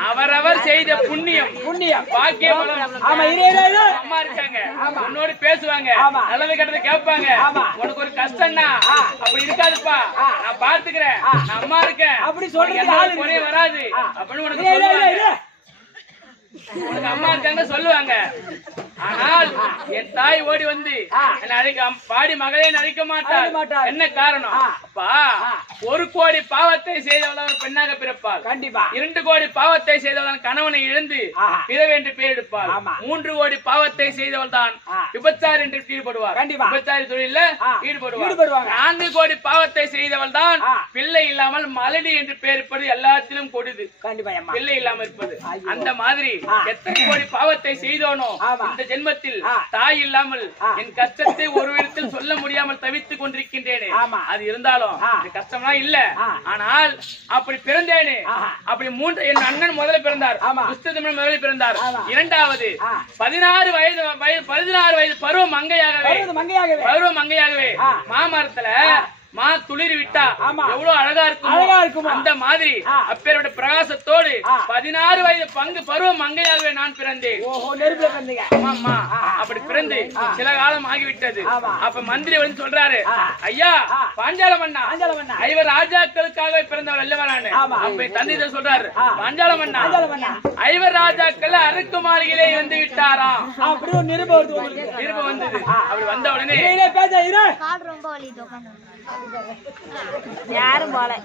அவரவர் செய்த புண்ணியம் பாக்கியம். அம்மா இருக்காங்க, உன்னோடு பேசுவாங்க, நல்லது கெட்டதை கேட்பாங்க. உனக்கு ஒரு கஷ்டம்னா அப்படி இருக்காதுப்பா, நான் பாத்துக்கிறேன், நான் அம்மா இருக்கேன் அப்படி சொல்றது குறைய வராது அப்படின்னு உனக்கு சொல்லுவாங்க. உனக்கு அம்மா இருக்காங்க சொல்லுவாங்க. ஆனால் என் தாய் ஓடி வந்து என்னை பாடி மகளே அழைக்க மாட்டாள். என்ன காரணம்? அப்பா, 1 கோடி பாவத்தை செய்தவள் பெண்ணாக பிறப்பாள். கண்டிப்பா 2 கோடி பாவத்தை செய்தவள் கணவனை இழந்து விதவை என்று பெயர் எடுப்பாள். 3 கோடி பாவத்தை செய்தவள் தான் விபச்சாரி என்று ஈடுபடுவார். விபச்சாரி தொழில ஈடுபடுவார். 4 கோடி பாவத்தை செய்தவள் தான் பிள்ளை இல்லாமல் மலடி என்று பெயர்ப்பது எல்லாத்திலும் கொடுது. பிள்ளை இல்லாமல் இருப்பது. அந்த மாதிரி எத்தனை கோடி பாவத்தை செய்தோனோ இந்த ஜென்மத்தில் தாய் இல்லாமல் என் கஷ்டத்தை ஒரு விதத்தில் சொல்ல முடியாமல் தவித்துக் கொண்டிருக்கின்றேனே. அது இருந்தாலும் கஷ்டம்லாம் இல்ல. ஆனால் அப்படி பிறந்தேனே. அப்படி என் அண்ணன் முதல்ல பிறந்தார். முதலில் பிறந்தார். இரண்டாவது 16 வயது பருவ மங்கையாகவே மாமரத்துல மா துளிர் விட்டா எவ்வளவு அழகா இருக்கும். அந்த மாதிரி அப்பேரோட பிரகாசத்தோடு 16 வயது பருவ மங்கையாகவே நான் பிறந்தேன். ஆமா, அப்படி பிறந்து சில காலம் ஆகிவிட்டது. அப்ப மந்திரி வந்து சொல்றாரு, ஐயா பாஞ்சால மன்னா, 5 ராஜாக்களுக்காகவே பிறந்தவர் அல்லவா நானு. அப்ப தந்தை சொல்றாரு, பாஞ்சால மன்னா 5 ராஜாக்கள் அரக்கு மாளிகையிலே வந்து விட்டாராம். அப்படி ஒரு நிருபம் வந்தது. அப்படி வந்த உடனே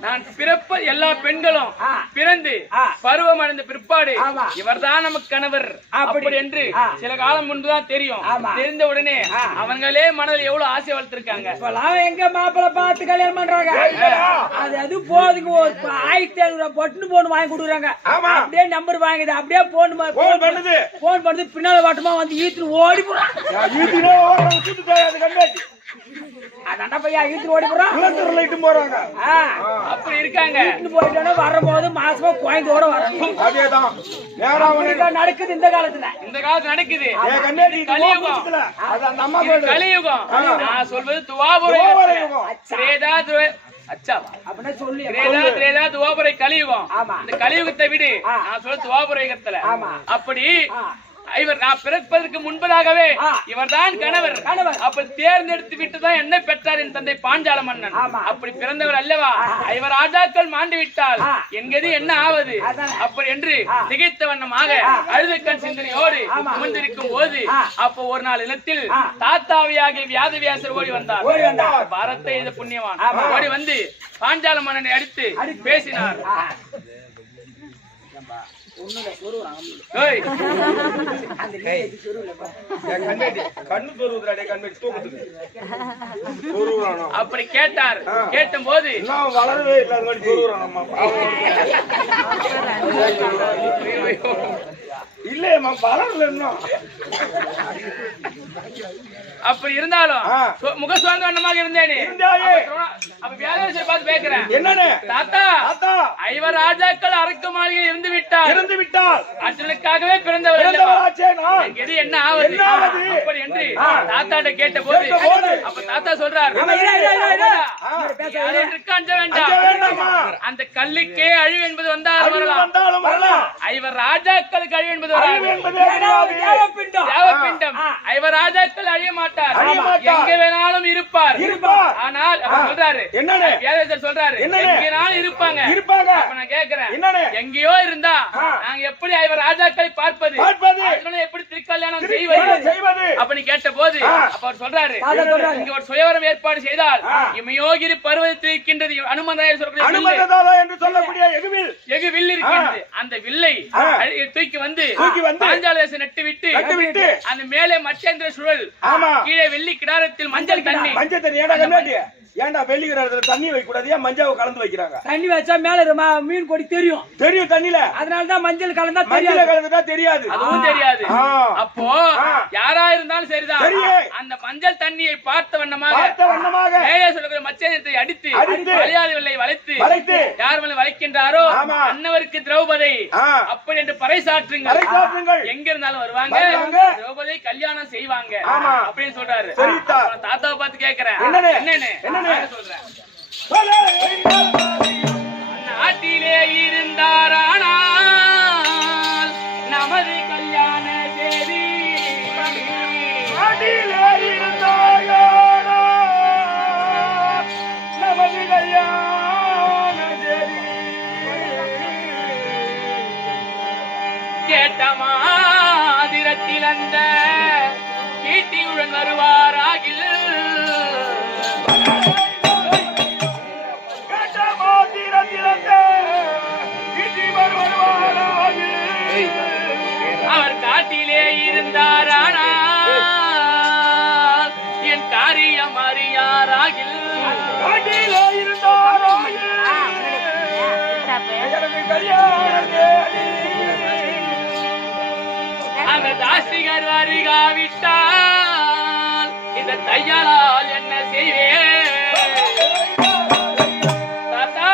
நான் பிறப்ப எல்லா பெண்களும் பிறந்து பருவம் அடைந்த பிற்பாடு இவர்தான் நமக்கு கணவர் அப்படி என்று சில காலம் முன்புதான் தெரியும். தெரிந்த உடனே அவங்களே மனதில் எவ்வளவு ஆசை வளர்த்திருக்காங்க. எங்க மாப்பிள்ள பார்த்து கல்யாணம் பண்றாங்க. அது போதுங்க. 1500 பொட்டு போன் வாங்கி கொடுக்குறாங்க. அப்படியே நம்பர் வாங்குது. அப்படியே போன் பண்ணுது. பின்னால வாட்டமா வந்து ஈத்து ஓடி போறான். அப்படி இருக்காங்க. வரும்போது மாசமா கோயந்தோட நடக்குது. இந்த காலத்துல நடக்குது. கலியுகம். நான் சொல்வது துவாபரை கலியுகம். இந்த கலியுகத்தை விடு, நான் சொல்ல துவாபரை யுகத்துல. அப்படி இவர் நான் பிறப்பதற்கு முன்பதாகவே இவர்தான் கணவர். அப்படி தேர்ந்தெடுத்து விட்டுதான் என்ன பெற்றார் என் தந்தை பாஞ்சால மன்னன். அப்படி பிறந்தவர் அல்லவா. 5 ராஜாக்கள் மாண்டு விட்டால் என்கது என்ன ஆவது அப்படி என்று திகைத்த வண்ணமாக அழுதுக்கண் சிந்தனையோடு அமர்ந்திருக்கும் போது அப்ப ஒரு நாள் இடத்தில் தாத்தாவியாகிய வியாதவியாசர் ஓடி வந்தார். பாரத்தை எய்த புண்ணியவான் ஓடி வந்து பாஞ்சால மன்னனை அடித்து பேசினார். அப்படி கேட்டார். கேட்ட போது வளரவே இல்லை. இல்லையம்மா வளரல இன்னும். அப்படி இருந்தாலும் முக சுவாந்த வண்ணமாக இருந்தேனே. அப்ப வியாதேசரை பார்த்து பேசுறேன். என்னன்னு? தாத்தா 5 ராஜாக்கள் அரக்கு மாளிகையில் இருந்து விட்டார். அர்ஜுனுக்காகவே பிறந்தவர் எது என்ன ஆவது அப்படி என்று தாத்தாட்ட கேட்ட போது அப்ப தாத்தா சொல்றார், அஞ்ச வேண்டாம். அந்த கல்லுக்கே அழிவு என்பது வந்தாலும் வரலாம். 5 ராஜாக்களுக்கு அழிவு என்பது தேவப்பிண்டம். 5 ராஜாக்கள் அழிய மாட்டார். எங்க வேணாலும் இருப்பார். ஆனால் சொல்றாரு, சொல்றாரு எங்கேனாலும் இருப்பாங்க. நான் கேட்கிறேன், எங்கேயோ இருந்தா நாங்க எப்படி 5 ராஜாக்களை பார்ப்பது, எப்படி திருக்கல்யாணம் செய்வது அப்படி கேட்ட போது அப்ப அவர் சொல்றாரு, இங்க ஒரு சுயவரம் ஏற்பாடு செய்தால் இமயோகிரி பருவத்தில் இருக்கின்றது அனுமந்தாயர் சொல்லக்கூடிய எகுவில் இருக்கின்றது. அந்த வில்லை தூக்கி வந்து பாஞ்சாலதேசம் நட்டு விட்டு அந்த மேலே மச்சேந்திர சுழல், கீழே வெள்ளி கிடாரத்தில் மஞ்சள் தண்ணி. ஏன்டா வெள்ளி கிடாரத்துல தண்ணி வைக்க கூடாது? ஏன் மஞ்சாவை கலந்து வைக்கிறாங்க? தண்ணி வச்சா மேல மீன் கொடி தெரியும் தண்ணில. அதனாலதான் மஞ்சள் கலந்தா தெரியாது. அதுவும் தெரியாது. அப்போ யாரா இருந்தாலும் சரிதான், அந்த மஞ்சள் தண்ணியை பார்த்த வண்ணமாக மேலே சொல்லக்கூடிய மச்சேந்திரத்தை அடித்து மலையாளி வெள்ளை வளைத்து யார் மேல வளைக்கின்றாரோ அன்னவருக்கு திரௌபதி அப்படி என்று பறைசாற்றுங்கள். எங்க இருந்தாலும் வருவாங்க, திரௌபதி கல்யாணம் செய்வாங்க அப்படின்னு சொல்றாரு. தாத்தாவை பார்த்து கேட்கிறேன், என்னன்னு சொல்றேன். நாட்டிலே இருந்தாரானால் நமது கல்யாண தேதி, நாட்டிலே இருந்தாரானால் நமது கல்யாண தேதி. கேட்ட மாதிரத்தில் அந்த நாட்டிலே இருந்தாரோ எனக்கு கல்யாணம் தேதி. அந்த தாசிகர் வருகாவிட்டால் இந்த தையலால் என்ன செய்வேன் தாத்தா?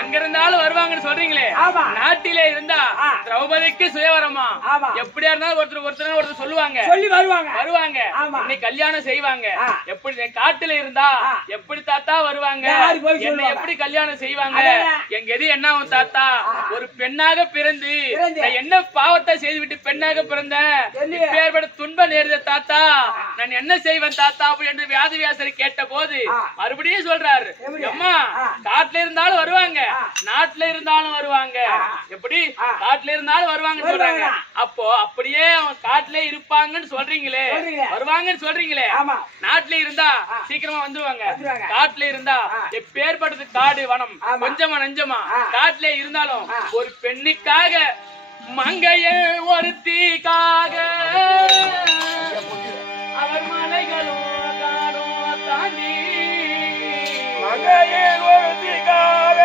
எங்க இருந்தாலும் வருவாங்கன்னு சொல்றீங்களே, ஆமா. நாட்டிலே இருந்தா திரௌபதிக்கு சுயவரமா? ஆமா. எப்படியா இருந்தாலும் ஒருத்தர் சொல்லுவாங்க, சொல்லி வருவாங்க. ஆமா. இன்னைக்கு கல்யாணம் செய்வாங்க. ஆ. எப்படி காட்டுல இருந்தா எப்படி தாத்தா வருவாங்க? யாரு போய் என்ன சொல்லுவாங்க? எப்படி கல்யாணம் செய்வாங்க? அதான். எங்க எது என்ன ஆகும் தாத்தா? ஒரு பெண்ணாக பிறந்து பிறந்து. நான் என்ன பாவத்தை செய்து விட்டு பெண்ணாக பிறந்தேன், சொல்லு. இப்பேற்பட்ட துன்பம் நேருது தாத்தா, நான் என்ன செய்வேன் தாத்தா அப்படி என்று வியாதிவியாசரி கேட்ட போது மறுபடியும் சொல்றாரு, எப்படி? அம்மா காட்டுல இருந்தாலும் வருவாங்க, நாட்டுல இருந்தாலும் வருவாங்க. எப்படி காட்டுல இருந்தாலும் வருவாங்கன்னு சொல்றாங்க. அப்போ அப்படியே அவன் காட்டுல இருப்பாங்கன்னு சொல்றீங்களே, வருவாங்கன்னு சொல்றீங்களே, ஆமா. நாட்டுல இருந்தா சீக்கிரமா வந்துருவாங்க, வந்துருவாங்க. காட்டுல இருந்தா எப்பேற்பட்டது காடு வனம் கொஞ்சமா நஞ்சமா, காட்டுல இருந்தாலும் ஒரு பெண்ணுக்காக மங்கைய ஒருத்திக்காக அவர் மலைகளும் காடும் தாண்டி மங்கையில் ஒருத்திக்காக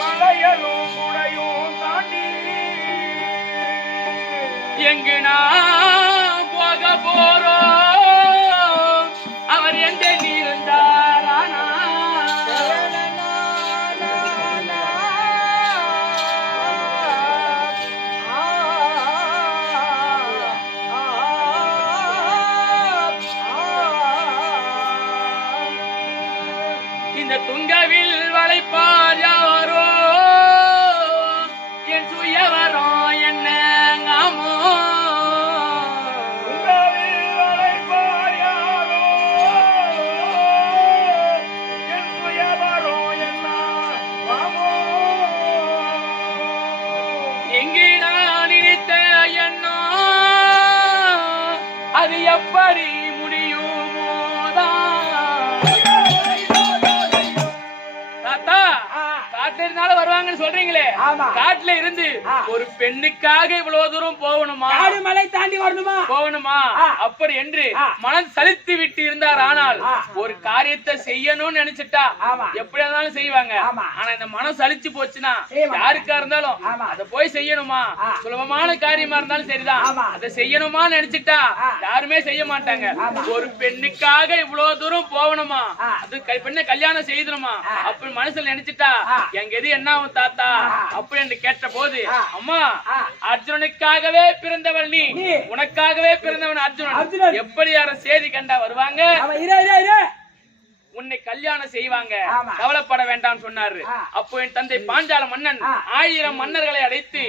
மலையலும் குடையும் தாண்டி எங்கு நான் போக போறோம் அவர் எந்த நீர்ந்தாரானா இந்த துங்கவில் வளைப்பார் யாரோ என் சுயவரம் என்ன ஆமோ உங்களில் அழைப்பார் யாரோ என் சுயவரோ என்ன வாமோ எங்கே நான் நினைத்த எண்ணோ அது எப்படி முடியுமோதான் தாத்தா? காட்டுல இருந்தாலும் வருவாங்கன்னு சொல்றீங்களே, ஆமா. காட்டுல இருந்து ஒரு பெண்ணுக்காக இவ்வளவு தூரம் போகணுமா? காடு மலை தாண்டி வரணுமா? போகணுமா? அப்படி என்று மனம் சலித்து விட்டு இருந்தார். ஆனால் ஒரு காரியத்தை செய்யணும்னு நினைச்சிட்டா எப்படி இருந்தாலும் செய்வாங்க. ஆனா இந்த மனம் சலிச்சு போச்சுன்னா யாருக்கா இருந்தாலும் அதை போய் செய்யணுமா? சுலபமான காரியமா இருந்தாலும் சரிதான், அதை செய்யணுமா நினைச்சிட்டா யாருமே செய்ய மாட்டாங்க. ஒரு பெண்ணுக்காக இவ்வளவு தூரம் போகணுமா, அது பெண்ணை கல்யாணம் செய்யணுமா அப்படி மனசுல நினைச்சிட்டா எங்க எது என்ன ஆகும் தாத்தா அப்படி என்று கேட்ட போது, அம்மா அர்ஜுனனுக்காகவே பிறந்தவள் நீ, உனக்காகவே பிறந்தவன் அர்ஜுனன், எப்படி யார செய்தி கண்டா வருவாங்க, உன்னை கல்யாணம் செய்வாங்க, கவலைப்பட வேண்டாம் சொன்னாரு. அப்போ என் தந்தை பாஞ்சால மன்னன் 1000 மன்னர்களை அழைத்து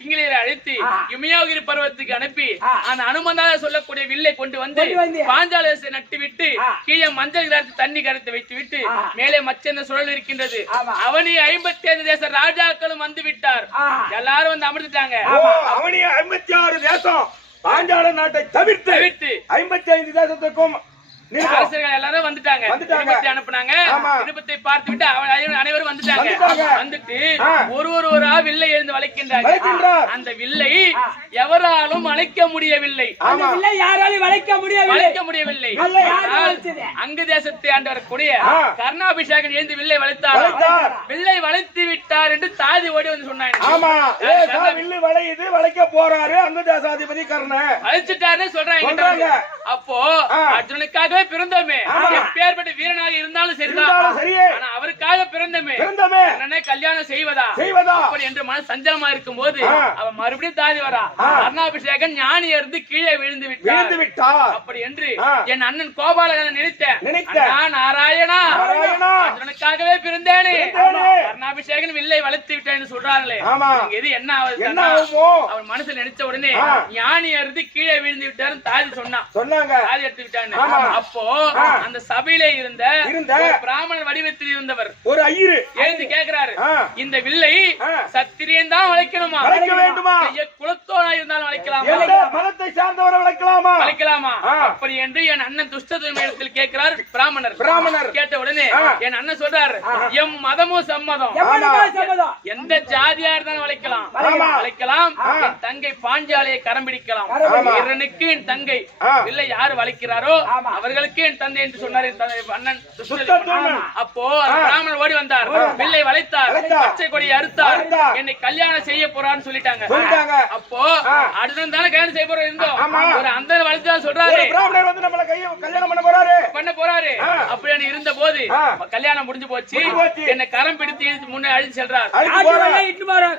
கிங்கிலியரை அழைத்து இமயோகிரி பருவத்துக்கு அனுப்பி அந்த அனுமந்தாத சொல்லக்கூடிய வில்லை கொண்டு வந்து பாஞ்சாலத்தை நட்டு விட்டு கீழே மஞ்சள் கிராத்து தண்ணி கரைத்து வைத்து விட்டு மேலே மச்சென்ற சுழல் இருக்கின்றது. அவனி 55 தேச ராஜாக்களும் வந்து விட்டார். எல்லாரும் வந்து அமர்ந்துட்டாங்க. அவனி 56 தேசம் பாஞ்சால நாட்டை தவிர்த்து 55 தேசத்துக்கும் அரசர்கள் எல்லாரும் வந்துட்டாங்க. அனுப்புனாங்க. விருப்பத்தை பார்த்து விட்டு அனைவரும் வந்துட்டாங்க. வந்துட்டு ஒரு வில்லை எழுந்து வளைக்கின்றாங்க. அந்த வில்லை எவராலும் வளைக்க முடியவில்லை. யாராலும் வளைக்க முடியவில்லை. அங்கு தேசத்தை ஆண்டு வரக்கூடிய கர்ணாபிஷேகன் எழுந்து வில்லை வளைத்தார். வில்லை வளைத்து விட்டார் என்று தாதி ஓடி வந்து சொன்னாங்க. வளைக்க போறாரு அங்கு தேசாதிபதி கர்ணன் வளைச்சிட்டாருன்னு சொல்றாங்க. அப்போ அர்ஜுனுக்காக பிறந்தோமே, எப்பேற்பட்ட வீரனாக இருந்தாலும் சரிதான், ஆனா அவருக்காக பிறந்தோமே, கல்யாணம் செய்வதா அப்படி என்று மன சஞ்சலமா இருக்கும் போது அவன் மறுபடியும் தாதி வரா. கர்ணாபிஷேகன் ஞானி இருந்து கீழே விழுந்து விட்டார். அப்படி என்று என் அண்ணன் கோபாலகன் நினைத்தேன். நாராயணா அர்ஜுனுக்காகவே பிறந்தேனே, கர்ணாபிஷேகன் வில்லை வளைத்து விட்டேன் சொல்றாங்களே, எது என்ன ஆகுது? அவன் மனசுல நினைச்ச உடனே ஞானி இருந்து கீழே விழுந்து விட்டாரு தாதி சொன்னாங்க. தாதி எடுத்து விட்டான்னு. அப்போ அந்த சபையிலே இருந்த பிராமணர் வடிவத்தில் இருந்தவர் ஒரு ஐயரு எழுந்து கேட்கிறாரு, இந்த வில்லை சத்திரியன் தான் வளைக்கணுமா, குலத்தோனா இருந்தாலும் வளைக்கலாமா, மதத்தை சார்ந்தவரை வளைக்கலாமா அப்படி என்று என் அண்ணன் துஷ்டத்தில் கேட்கிறார் பிராமணர். கேட்ட உடனே என் அண்ணன் சொல்றாரு, எம் மதமும் சம்மதம், எந்த ஜாதியா இருந்தாலும் வளைக்கலாம். என் தங்கை பாஞ்சாலையை கரம் பிடிக்கலாம். என் தங்கை வில்லை யாரு வளைக்கிறாரோ அவர்கள் இவர்களுக்கு என் தந்தை என்று சொன்னார் என் தந்தை அண்ணன் சுத்தத்தூமன். அப்போ அந்த பிராமணர் ஓடி வந்தார் பிள்ளை வளைத்தார் பச்சை கொடியை அறுத்தார் என்னை கல்யாணம் செய்ய போறான்னு சொல்லிட்டாங்க அப்போ அடுத்த தானே கல்யாணம் செய்ய போறோம் இருந்தோம் ஒரு அந்த வளைச்சா சொல்றாரு பிராமணர் வந்து நம்மள கல்யாணம் பண்ண போறாரு அப்படி இருந்த போது கல்யாணம் முடிஞ்சு போச்சு என்னை கரம் பிடித்து முன்னே அழிச்சு செல்றார் அழைச்சு போறாரு. இட்டு போறாரு